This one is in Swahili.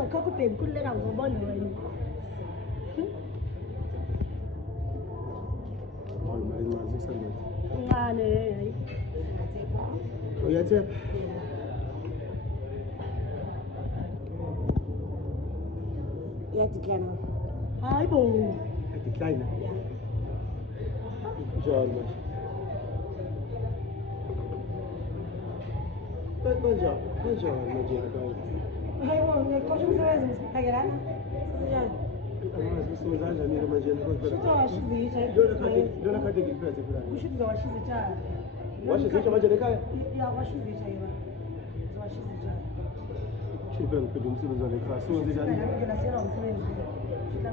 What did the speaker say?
uzokhoka ubhenkululeka uzobona wena. Ncane hayi. Uyathepha? Iyadecline. Hayi bo. Decline. Njalo manje. Kanjani manje kanjani? Hayi bo, ngiyaqosha umsebenzi ngisiphakelana. Siyani? Angazi usuza kanjani manje Shuthi washizitsha. lona kade ngiphethe phela. Ushuthi uzawashizitsha. Washizitsha manje ekhaya? Ya, washizitsha yena. Uzawashizitsha. Shibe ngiphethe umsebenzi wale ekhaya. So njani? Ngiyakela siyela umsebenzi. Shuthi